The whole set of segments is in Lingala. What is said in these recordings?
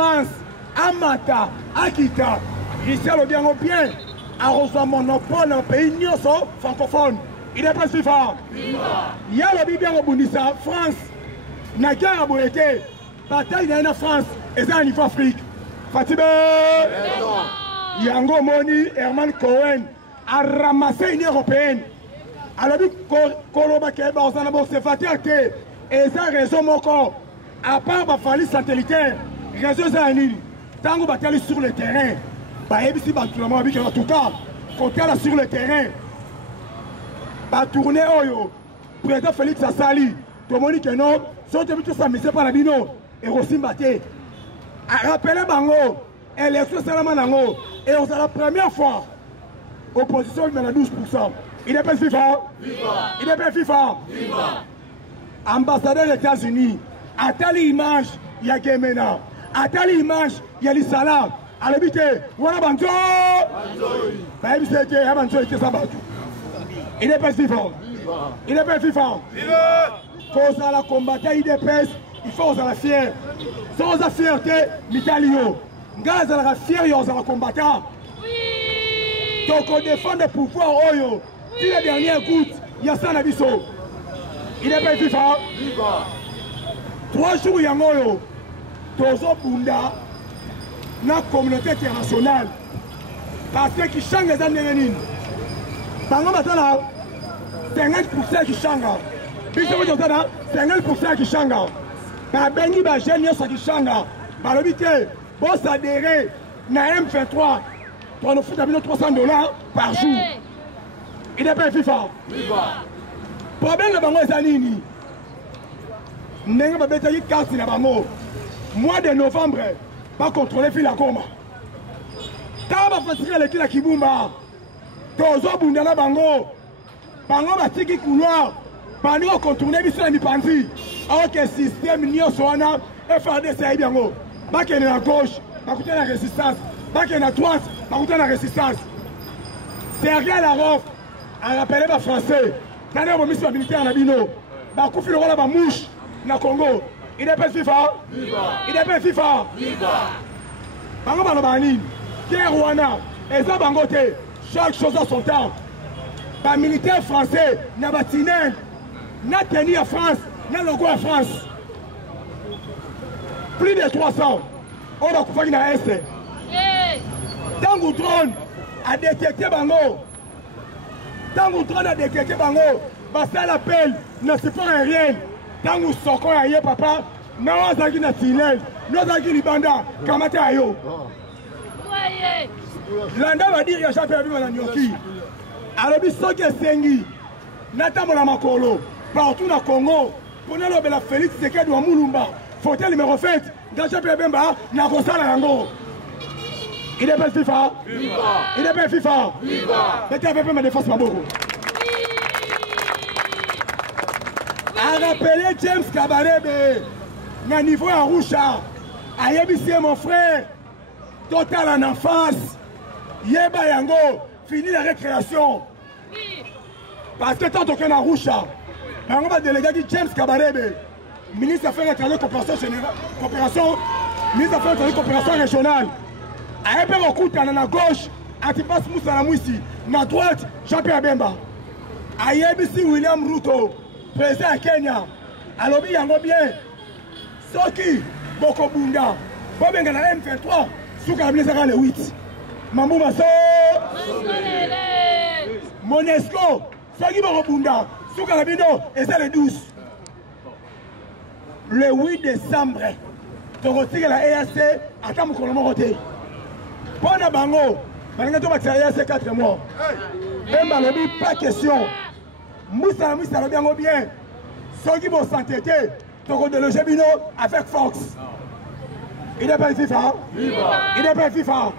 France, Amata, Akita, Christian le bien au bien, a reçu un monopole dans le pays francophone. Il est pas si fort. Il y a le bien au Bundisa, France, Nagar a beau été, bataille dans la France, et ça au niveau Afrique. Fatibé, Yango Moni, Herman Cohen, a ramassé une européenne. Alors, Koloba Keba, on s'est fatigué, et ça raison mon corps. À part ma famille satellitaire, réseau Zanil, tant qu'on va aller sur le terrain, bah, et si Batoulama, en tout cas, quand on est sur le terrain, bah, tourner, président Félix Assali, tout le monde dit que non, si on te dit tout ça, mais c'est pas la bino, et aussi Mbaté. Rappelez Bango, élection Salamanango, et on a la première fois, opposition il mène à 12%. Il est pas FIFA. Il est pas FIFA. Ambassadeur des États-Unis. À telle image, il y a Gemena. À telle image, il y a l'Isala. À l'habité, voilà Banjo. Même si c'était Banjo, il était ça. Il n'est pas FIFA. Il n'est pas FIFA. Quand on a la combattre, il dépasse, il faut qu'on la fière. Sans la fierté, l'Italien. Gaz à la fière, il y a la combattant. Donc on défend le pouvoir, Oyo. Si la dernière goutte, il y a ça, Nabiso. Il est pas FIFA. 3 jours, il y a Oyo. Tozo Bunda, la communauté internationale. Parce qu'ils changent les années. Par exemple, maintenant, 50% qui changent. Puis, 50% qui changent. Par Bengi, Bajeni, qui changent. Par le bité, bon, ça adhéré, na M23, pour nous foutre à $300 par jour. Il n'est pas FIFA. Le problème de Bango est Zanini. Nous avons une carte de Bango. Mois de novembre, pas contrôler Fila Goma. Quand on va faire l'équipe à Kibumba, Tozo Bundana Bango, Bango va tirer couloir, Bango va contourner Bissou et Mipanzi. Alors que le système Nio Soana, FRD c'est bien. Pas qu'il y ait la gauche, pas qu'il y ait la résistance, pas qu'il y ait la droite, pas qu'il y ait la résistance. C'est rien la rof. A rappelé les Français, quand on a mis sur la militaire en Abino, on a fait le rôle de la mouche dans le Congo. Il n'est pas FIFA. Il n'est pas FIFA. Bango Banobani, Pierre Rwanda, et ça Bangote, chaque chose a son temps. Les militaires français, n'a pas tenu, n'a tenu à France, n'a logo à France. Plus de 300. On va couper dans l'Est. Tant que drone a détecté Bango. Tant que drone a détecté Bango, ça l'appel, ne se fait rien. Tant que sokon aye papa, nous avons un tunnel, nous avons un libanda, kamate ayo. Landa va dire qu'il y a jamais vu dans Nyoki. Alors, il y a des sengi, Natamo la Makolo, partout dans le Congo, pour nous la Félix Sekedi wa Mulumba, faut le numéro fait, dans Champion Bemba, n'a pas ça la Rango. Il n'est pas FIFA. Il n'est pas FIFA. Mettez un peu ma défense, ma bourre. A rappeler James Kabarebe, na niveau à Roucha, a yebisi mon frère, total en face, yeba yango, fini la récréation. Parce que tant qu'on a Roucha, on va déléguer James Kabarebe, ministre des Affaires étrangères, coopération générale, ministre des Affaires étrangères, coopération régionale. A yebe okuta na gauche, Antipas Moussa na Mouissi, na droite, Jean-Pierre Bemba. A yebisi William Ruto. Président à Kenya, alors il y a bien. Soki, Boko Bunda, Bobenga na M23, Souka Blizara le 8. Mamou Maso, Monesco, Soki Boko Bunda, Souka Labino, et c'est le 12. Le 8 décembre, tu retires la EAC à Kamoukoloma Roté. Pendant Bango, Bango va tirer EAC 4 mois. Même à l'objet, pas question. Moussa bien au bien. Ceux qui vont s'entêter, tu as déloger Bino avec Fox. Il n'est pas FIFA. Il n'est pas FIFA.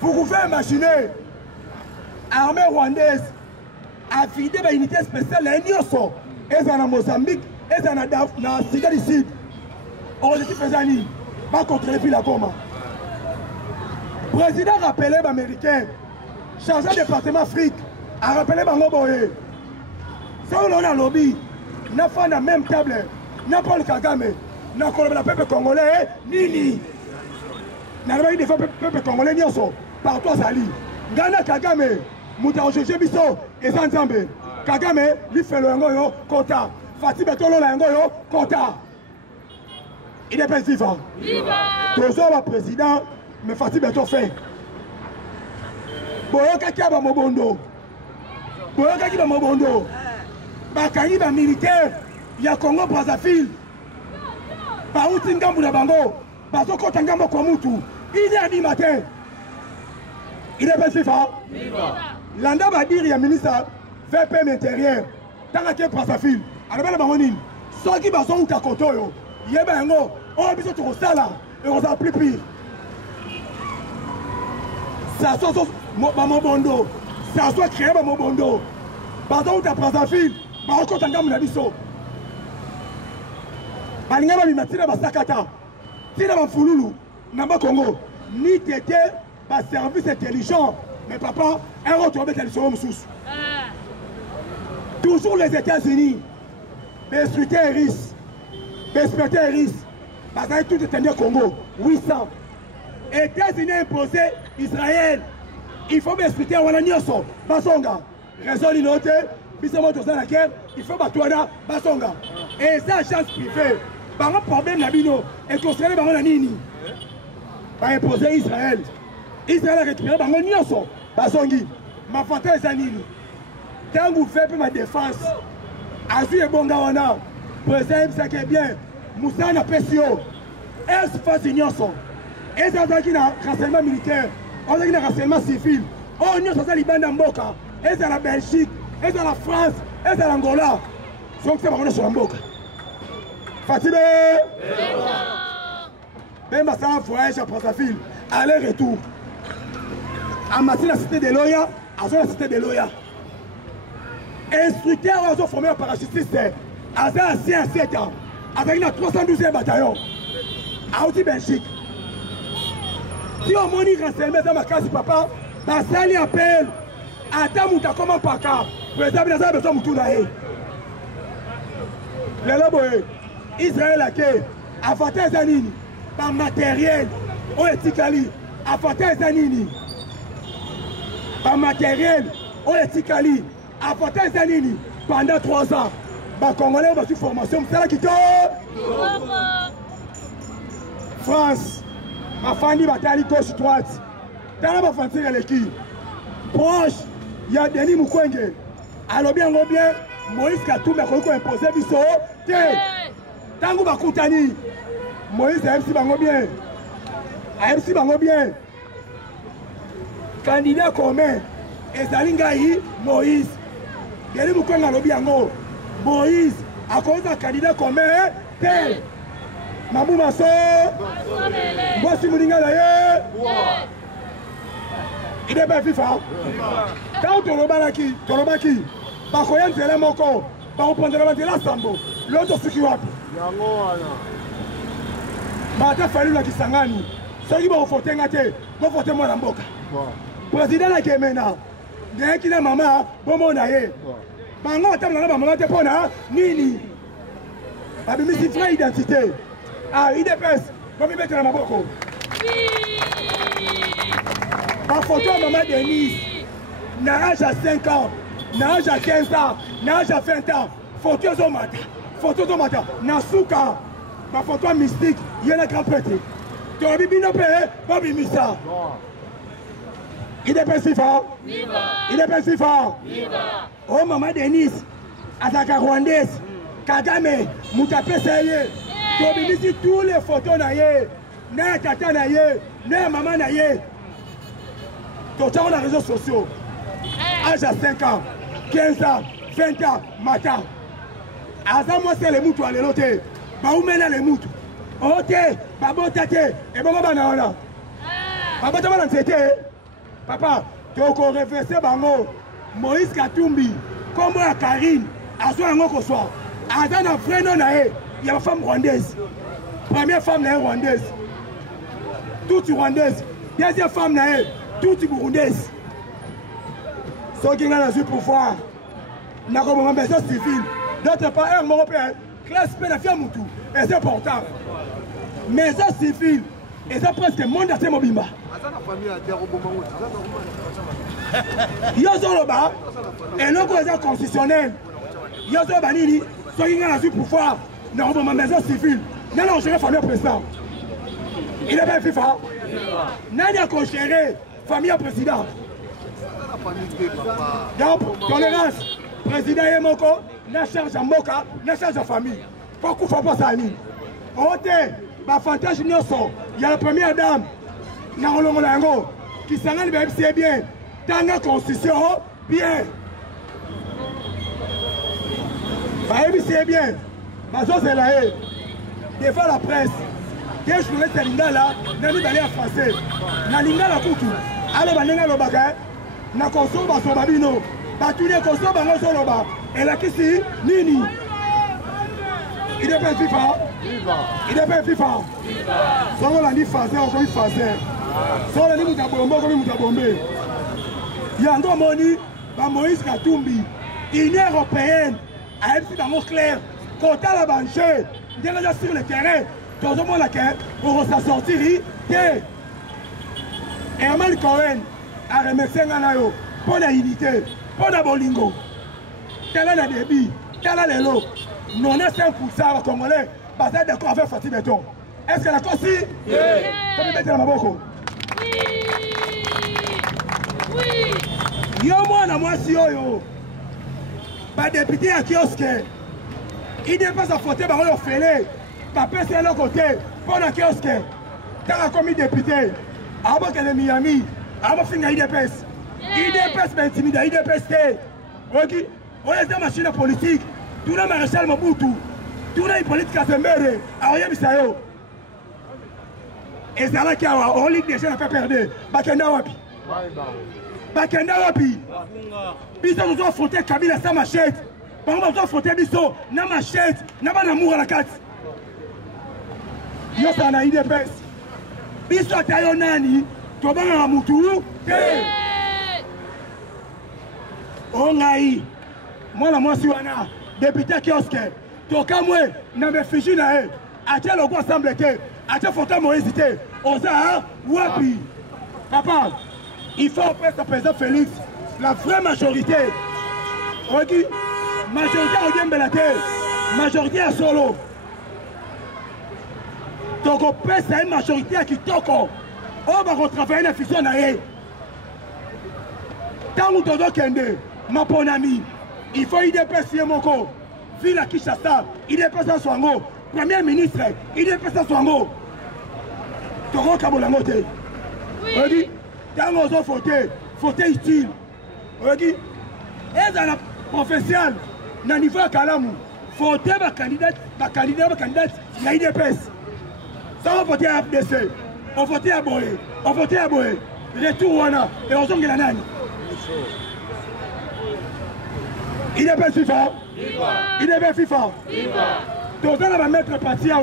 Vous pouvez imaginer, l'armée rwandaise a vidé une unité spéciale, les Nyoso, et dans Mozambique, et dans la Sida du Sud. Objectif Fezani, pas contre les la Goma. Le président rappelé l'Américain, chargé du département Afrique, a rappelé Bango Boye. Si on a lobby, n'a pas la même table, n'a pas le Kagame, nakolobela peuple congolais nini nalobaki defa peuple congolais nyonso partout azali ngai na Kagame moto akocheche biso eza nzambe Kagame lifelo yango yo kota Fati betolola yango yo kota il est pas vivant toujours le président mais Fati beto fait boyokaki ya bamobondo boyokaki bamobondo bakangi bamilitaire ya Congo Brazzaville bauti ngambu na bango bazokota ngambo kwa mutu inyadi matin il est pas vivant landa badiri ya ministre VPM intérieur tanga ke Brazzaville alobela bango nini soki bazouta koto oyo yeba yango oyo biso tokosala ekozala plus pire saso bamobondo saso créé bamobondo bazouta Brazzaville baokota ngambu na biso balinga babima tina basakata tina bafululu na bakongo ni tete baservice intelligent mais papa un autre obeta lisolo mosusu toujours les États-Unis Besputer Iris bazali tout étendu Congo 800 États-Unis imposé Israël il faut Besputer wana nyonso basonga raison linote biso moto za la guerre il faut batwana basonga et ça agence privée bango problème na bino et construire bango na nini ba imposer Israël a récupéré bango nyonso basongi mafata eza nini tangu fait ma défense azui ebonga wana président ebisaki bien Moussa na pesio est face nyonso ezazaki na renseignement militaire ozaki na renseignement civil oyo nyonso aza libanda mboka ezala Belgique ezala France ezala Angola soki se bango nyonso na mboka Fatime même basala voyage à Brazzaville aller-retour amasi la cité de Loya azo la cité de Loya instructeur oyo formé parachutiste aza asi à 7 ans azalaki na 312e bataillon auti Belgique si omoni renseignement eza makasi papa basali appel ata moto akoma mpaka président bino aza besoin motu na ye lelo boye Israël ake afata eza nini bamatériel oyo etikali afata eza nini bamatériel oyo etikali afata eza nini pendant 3 ans bacongolais bazwi formation mosalaki to France bafandi batali gauche droite tala bafantir eleki proche ya Denis Mukwege alobi yango bien Moïse Katumbi akoki koimpose biso te ntango bakutani Moïse ayebisi bango bien candidat commun ezali ngai Moïse Denis Mukwege alobi yango Moïse akoza candidat commun te Mamou Maso Mwasi Mouninga na ye il est bien FIFA quand tolobaki bakoya nzela moko bakopondela banzela sambo loto suki wapi bata fali na Kisangani soki bakofotenga te bofote mwana mboka président na Kemena ndeki na mama bomona ye bango atamela na bamama te mpona nini babimisi vraie identité IDPS bomibetela maboko bafoto ya mama Denise na âge à 5 ans na âge à 15 ans na âge à 20 ans foto ezomata na suka bafoto ya mystique ye na grand prêtre tolobi bino mpe bobimisa IDPS FIFA o mama Denise azalaka rwandaise Kagame moto apesa ye tobimisi tous les photos na ye na ya tata na ye na ya mama na ye totango na réseaux sociaux âge à 5 ans 15 ans 20 ans mata aza mwasi le mutu alelo te baumela le mutu o te babota te ebongo bana wana babota bana nzete papa tokoreverse bango Moïse Katumbi kombo ya Karine azwa yango koswa aza na vrai nom na ye ya bafemme rwandaise première femme na ye rwandaise toute rwandaise deuxième femme na ye toute burundaise soki nga nazwi pouvoir nakomoma besoin civile d'autre part heure moko mpe classe pe na fia mutu c'est important mais ça civil et ça presque monde assez mobimba yozoloba eloko eza constitutionnel yozoloba nini soki nga nazwi pouvoir na koboma maison civile nani akogere famille ya président il est bien FIFA nani akogere famille ya président donc tolérance président ye moko na charge ya mboka na charge ya famille po kufa mposa nini o te bafantage nyonso ya la première dame na kolongola yango kisangani bayebisi ye bien tanga constitution bien bayebisi ye bien bazozela ye devant la presse te journaliste ya lingala na mibale ya français na lingala kutu aloba ndenge alobaka na kosoba soba bino batuni kosoba bango ozoloba elakisi nini il est pas FIFA il est pas FIFA songo olandi français okomi français songo olandi mutu ya bombe okomi mutu ya bombe yango omoni ba Moïse Katumbi union européenne ayebisi bango clair kotala banjeu ndenge eza sur le terrain tozomona ke okosasortiri te Herman Cohen aremercie nga na yo mpo na unité mpo na bolingo tala na débit tala lelo 95% ya Congolais baza d'accord avec Fatih Beton. Est-ce que la kosi? Comme mettre la maboko. Oui. Yo mwana mwasi oyo. Ba député à kiosque. Il dépasse à faute ba yo félé. Ba pèse à l'autre côté pour la kiosque. T'as commis député. Abo que le Miami. Abo finga IDPS. IDPS ba intimida IDPS té. OK. On est dans machine politique. Tout le maréchal Mobutu, tout le politique Kazemere, Aoye Bisayo. Et c'est là qu'il y a un lit déjà fait perdre. Bakenda Wapi. Bakenda Wapi. Biso nous avons affronté Kabila sans machette. Par exemple, nous avons affronté Biso, na machette, na pas d'amour à la carte. Yo ça na IDPS. Biso tayo nani, toba na mutu. Ongai. Moi la moi si wana. Député kiosque, toka mwe na mefiji na e atia logo ensemble te atia photo Moïse te oza wapi papa il faut presque président Félix la vraie majorité on dit majorité au Dembélé majorité à solo toko pesa une majorité à kitoko on va retravailler la fiction na e tangu todo kende ma bon ami. Il faut y dépasser mon corps. Ville à Kinshasa, il dépasse à Swango. Premier ministre, il dépasse à Swango. Toro Kabolangote. On dit, quand on a voté utile. On dit, et dans la professionnelle, dans le niveau de Kalamou, voter ma candidate, il y a IDPS. Ça va voter à FDC. On vote à Boé. On vote à Boé. Retour Wana. Et on s'en gagne. Il est bien FIFA. Il est bien FIFA. Donc on va mettre parti à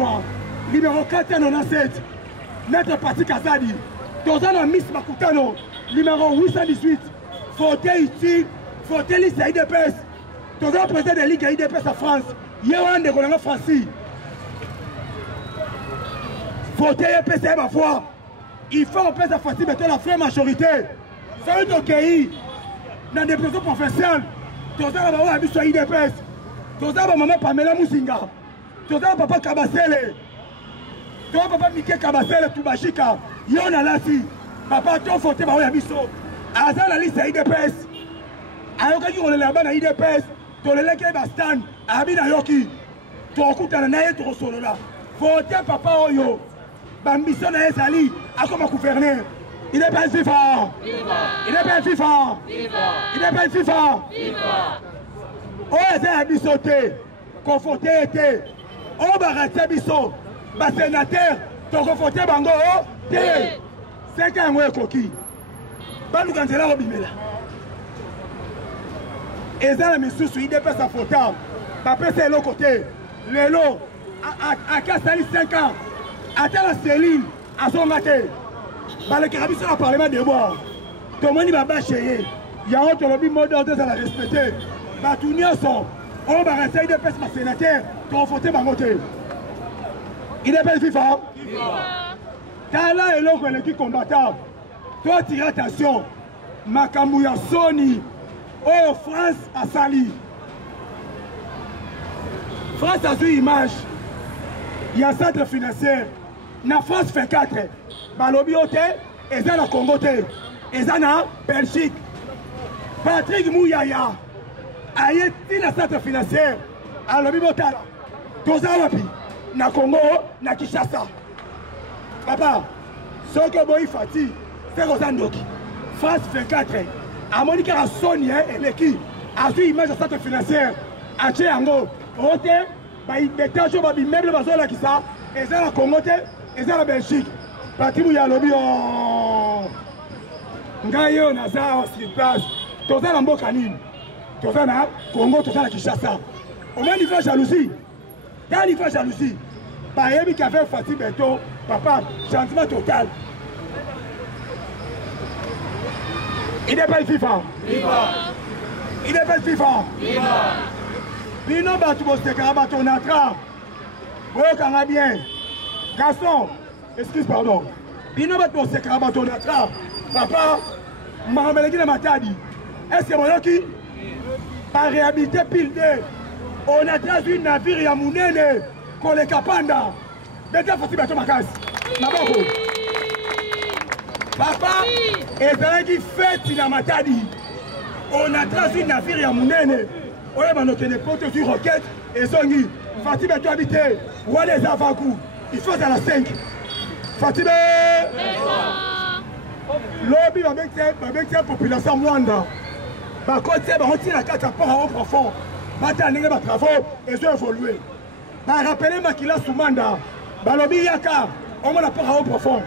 numéro 497. Mettre parti Kazadi. Donc on a Miss Makutano. Numéro 818. Voter utile. Voter liste à IDPS. Donc on a président de la Ligue à IDPS en France. Il y a un de Roland Francis. Voter IDPS à ma foi. Il faut en à Fatih Beton la vraie majorité. Ça veut dire qu'il dans des prisons professionnelles. Toza ba wa biso IDPS. Toza ba maman Pamela Musinga. Toza papa Kabasele. Toza papa Mike Kabasele Tubashika. Yona lasi. Papa to fote ba wa biso. Aza la liste IDPS. Ayoka ki on là-bas na IDPS. To le leke ba stand. Abi na yoki. To okutana na ye to solola. Voter papa oyo. Ba mission na ezali akoma gouverner. Il est pas FIFA. Il est pas FIFA. Il est pas FIFA. Oh, c'est un bisoté. Conforté était. Oh, baraté biso. Ba sénateur. Ton conforté bango. Té. 5 ans ouais coquille. Ba nous ganzela robimela. Et ça la mission sur IDPS sa photo. Ba pèse l'autre côté. Lelo à 5 ans. Attends la Céline à son matin. Le carabis sur le Parlement de bois. Tout le monde va bâcher. Il y a un autre lobby mode d'ordre à la respecter. On va essayer de faire ma sénateur. tovote bango te. Il est pas FIFA. Tala eloko eleki combattant. Toi tire attention. Makambu ya Sony. Oh France a sali. France a su image. Il y a centre financier. Na France fait 4. Balobi ote, eza na Congo te. Eza na Belgique. Patrick Mouyaya. Aye ti na centre financier. Alobi botala. Toza wapi. Na Congo, na Kinshasa. Papa, soko boy fati, c'est Rosandoki. France fait 4. A Monica a Sony, eleki. A su image de centre financier. A che yango. Ote, ba ibetation ba bimeuble bazola ki sa. Eza na Congo te, eza na Belgique. Patrick Mouyaya lobi on. Ngayo na za sur place. Toza na mboka nini? Toza na Congo, toza na Kinshasa. Au moins il fait jalousie. Quand il fait jalousie, par exemple, qui a fait Fatih Beto, papa, changement total. Il n'est pas le FIFA. Il n'est pas le FIFA. Bino Batoubo Sekara ton atra. Oui, on a bien. Gaston, excuse, pardon. Bino Batoubo Sekara ton atra. Papa, Mahameleki na Matadi. Est-ce que mon qui par réhabilité pile 2, on a traduit une navire ya Mounene, Kole Kapanda. Beta Fatih Beto Makasi. Naboko. Papa, et ça qui fait na Matadi. On a traduit une navire ya Mounene. On a manqué des potes sur roquette et Zongi. Fatih Beto habité. Où est les Avakou? Il faut à la 5. Fatih Beto. Lobby va avec cette population Mwanda. Par contre, on tire la carte à part en profond. Maintenant, on a des travaux et ils ont évolué. Par rappeler Makila Soumanda, Balobi Yaka, on a part en profond.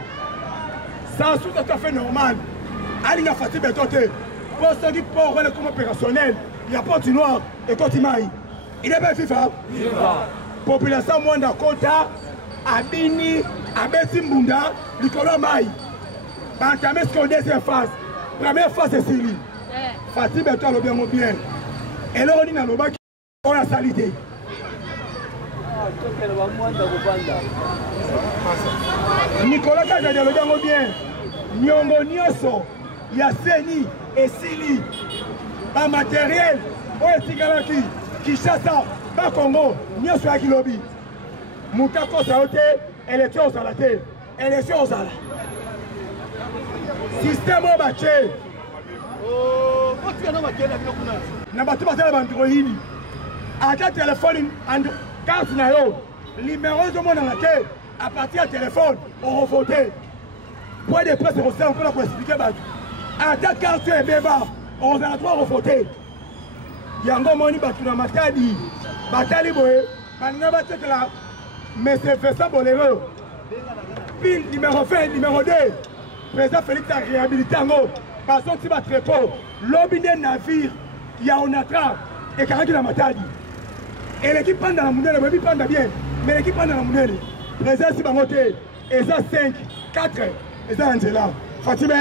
Ça, c'est tout à fait normal. Alinga Fatih Beto. Pour ceux qui peuvent voir comme opérationnel, il y a Porte Noire et Côte Maï. Il est bien FIFA. Population Mwanda Kota, Abini, Abesi Mbunda, Nicolas Maï. Bantamé ce qu'on dit, c'est face. Première fois, c'est Syrie. Fatih Beto a le bien. Et là, on dit dans le bac, on a salité. Nicolas Kaja a le bien. Nyongo Nyoso, Yaseni et Sili. Pas matériel, on est Tigalaki, Kinshasa, pas Congo, Nyoso à Kilobi. Moutako Saote, élection aux Salaté, élection aux Salaté. Système au baché. Na batu basala bandrohini. Aka téléphone carte na yo. Numéro de mon anake à partir du téléphone on revote. Point de presse on sait on peut expliquer batu. Aka carte et beba on a droit revoter. Yango moni batu na Matadi. Batali boye. Bana batete la mais c'est fait ça bolero. Pile numéro 20 numéro 2. Président Félix a réhabilité en haut. Parce que tu vas très fort. Lobby des navires, il y a un attrape et Karaki la Matadi. Et l'équipe prend dans la monnaie, l'équipe prend bien. Mais l'équipe prend dans la monnaie. Président Sibangote, et ça 5, 4, et ça Angela. Fatime.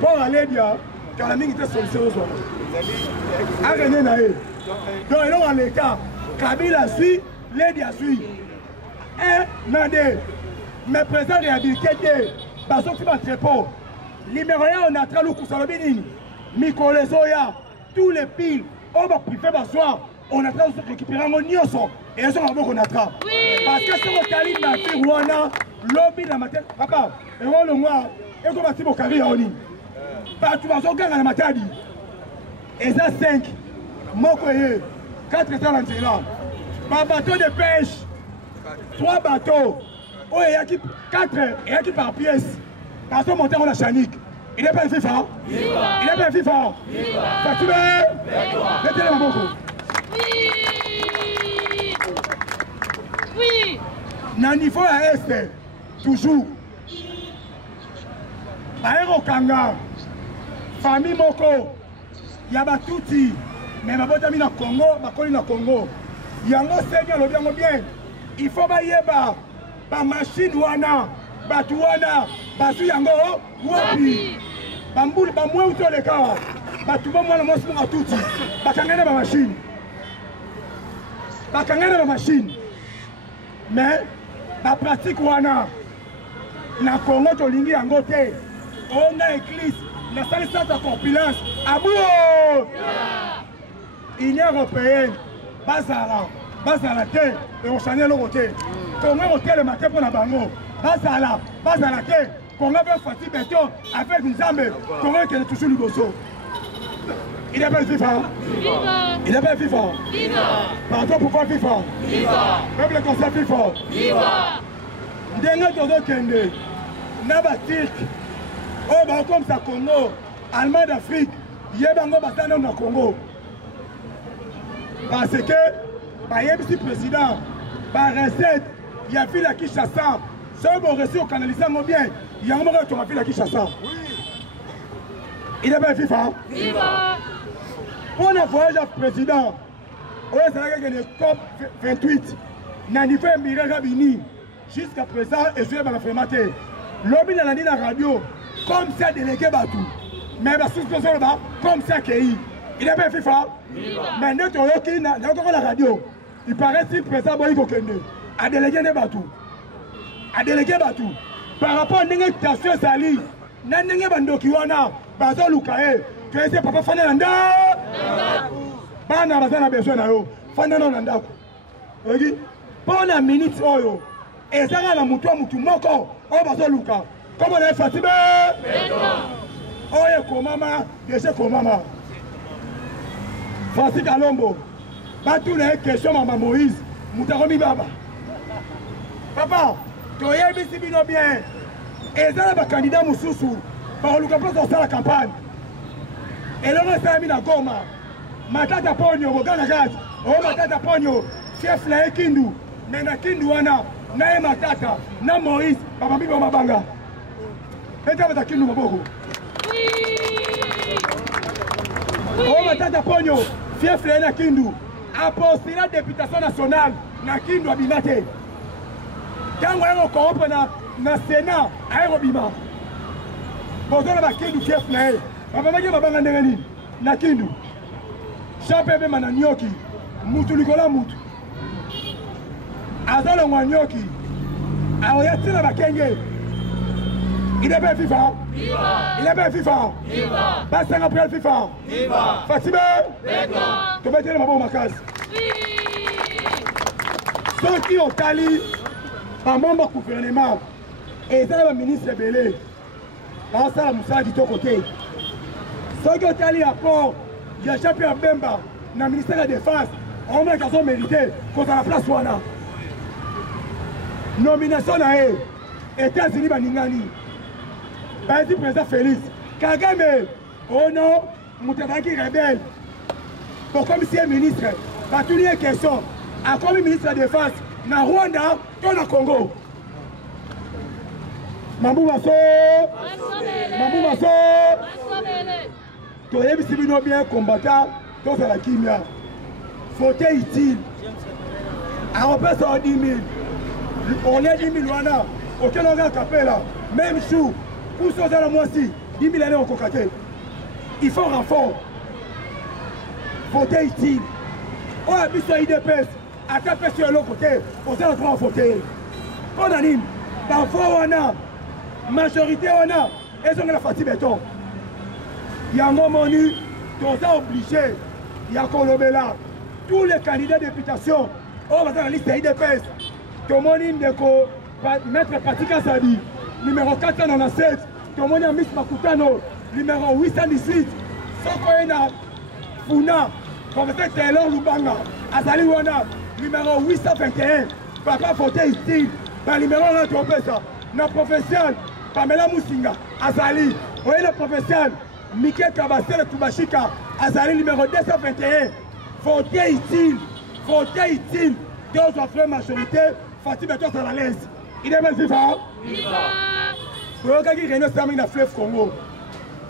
Pour aller bien, car la ligne était solution aux autres. Arrêtez naïe. Donc, il y a l'état. Kabila suit, l'aide a suivi. Un, Nandé. Mais président réhabilité, parce que tu vas très fort. Numéro 1, on a traité le Koussalobini, Mikole Zoya, tous les piles, on va priver soir, on a traité de récupérer un nioso, et ils sont en qu'on a traité. Parce que si on a traité la fille Rwanda, lobby la matin, papa, et on le voit, et on va tirer au carré en ligne. Parce que tu vas sortir dans la matadi. Et ça 5, Mokoye, 4 états là. Par bateau de pêche, 3 bateaux, oh, il y a 4, il y a qui par pièce. Parce que mon terme, on a Chanik. Il n'est pas le FIFA. Il n'est pas le FIFA. Fatime. Mettez-le en beaucoup. Oui. Dans le niveau à Est, toujours. Aéro Kanga, famille Moko, il y a Batouti, mais ma botte a mis dans le Congo, ma colle dans le Congo. Il y a un Seigneur, le bien. Il faut bailler par machine wana. Batuana, Batu Yango, Wapi, Bamboul, Bamoué ou tous les cas, Batu Bamoué, le monstre à tout, Bakangana, ma machine. bakangana ba machine mais ba pratique wana na Congo tolingi yango te on a église na salle de compilance abuo Union européenne bazala te et on s'en est le côté Congo hôtel le matin pour la bango bazala te Congo veut Fati Beton avec Nzambe Congo qui est toujours liboso. Il est bien vivant. Il est bien vivant. Pardon, pourquoi vivant? Peuple conseil vivant. Dernier todo kende. Nabatik. Oh, bah comme ça Congo. Allemand d'Afrique. Yebango batana na Congo. Parce que, par yebisi président, par recette, il y a fait la Kinshasa. Si on reçu au canalisé bien, il y a un moment où on a fait la Kinshasa. Il est bien vivant. Pour le voyage du président, on a le COP 28, na niveau Miré Rabini, jusqu'à présent, et je vais me faire mater. L'homme a dit dans la radio, comme ça délégué Batou. Mais la sous-personne là, comme ça qu'il il est bien vivant. Mais notre qui n'a pas la radio, il paraît que le président Boïko Kende a délégué Batou. A délégué Batou. Par rapport à l'ingénieur Sali, Nandenge Bandokiwana, Bazo Lukae, tu es papa Fananda. Bana Bazana besoin na yo, Fananda Nandako. Ok? Pour la minute oyo, et ça la mutua mutu moko, o Bazo Luka. Comment on est fatigué? Oye komama, déjà komama. Francis Kalombo, Batou les questions Maman Moïse, Moutaromi Baba. Papa, tu es bien bien. Et ça, le candidat Moussoussou, par le cas de la campagne. Et là, on s'est mis à Goma. Matata Pogno, Moganagas, oh Matata Pogno, chef la Kindu, mais na Kindu wana, na Matata, na Moïse, Papa Bibo Mabanga. Et tu as Kindu Maboko. Oh Matata Pogno, chef la Kindu, apostille la députation nationale, na Kindu Abinate. Quand on corrompt na Sénat, aérobima. Bonjour à Kindu chef la Papa Magi Mabanga Ndengani, na Kindu. Chapeau Mananyoki, Moutou Nicolas Moutou. Azalo Wanyoki, Aoyatina Bakenge. Il est bien vivant. Il est bien vivant. Bassin après le vivant. Fatime. Tu vas dire ma bonne case. Ceux qui ont tali, par membre du gouvernement, et ça le ministre Belé, dans ça la Moussa dit au côté. Ceux qui ont tali rapport, il y a Jean-Pierre Bemba, dans le ministère de la Défense, on a qu'à mérité contre la place Wana. Nomination à eux, États-Unis Baningani. Par exemple, président Félix, Kagame, oh non, Moutabaki rebelle. Pour comme si un ministre, pas tous les questions, à comme ministre de la Défense, dans Rwanda, dans le Congo. Mambou Masso, Mambou Masso. Tu es bien combattant dans la Kimia. Fauteuil utile. On peut sur 10 000. On est 10 000 wana. Auquel on a capé là. Même chou. Pour sauver la moitié. 10 000 années au cocaté. Il faut renfort. Fauteuil utile. On a vu sur IDPS. À taper sur l'autre côté. On s'est retrouvé en fauteuil. On anime. Parfois on a. Majorité on a. Et on a la fatigue béton. Il y a un moment où on est obligé, il y a Kolobela, tous les candidats de députation, on va dans la liste de l'IDPS, tout le monde est Maître Patika Sadi, numéro 497, tout le monde est Miss Makutano, numéro 818, Sokoena Funa, professeur Taylor Lubanga, Azali Wana, numéro 821, Papa Fauteuil ici, par numéro 1 ça, notre professeur Pamela Musinga, Azali, vous voyez le professeur Mikel Kabasele Toubachika, Azali numéro 221, fauteuil utile, deux offres majorité, Fatih Beton à la l'aise. Il est bien vivant. Vous avez qui réunit ça dans le fleuve Congo.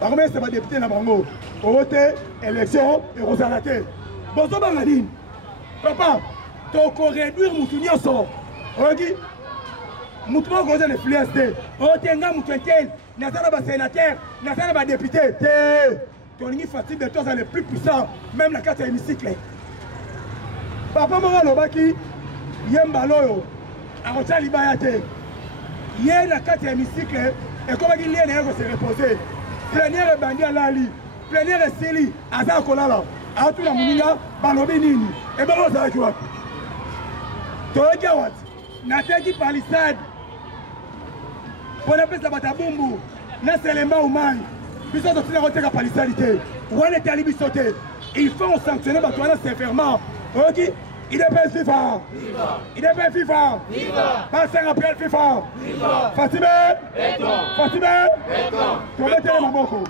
Par contre, c'est pas député dans le Congo. Au vote, élection et Rosalate. Bonjour Bangadine. Papa, tu as réduire mon tournoi sort. Vous voyez Moutouman Gozan est influence. Oh, Tenga Moutouentel, Nazara va sénateur, Nazara va député. Ton ligne Fatih Beton est le plus puissant, même la carte hémicycle. papa moko alobaki ye mbala oyo akotya libaya te ye na kati ya hémicycle ekomaki lie na ye kose repose plénière ebandi alali plénière esili aza kolala atuna moninga balobi nini ebanga ozalaki wapi toyoki awati nateki palisade mpo napesa bato ya bumbu na selemba umai biso totina koteka palisade te wana etali biso te il faut sanctionner bato wana sévèrement oyoki IDPS FIFA IDPS FIFA basenga PL FIFA Fatime Fatime tobetele maboko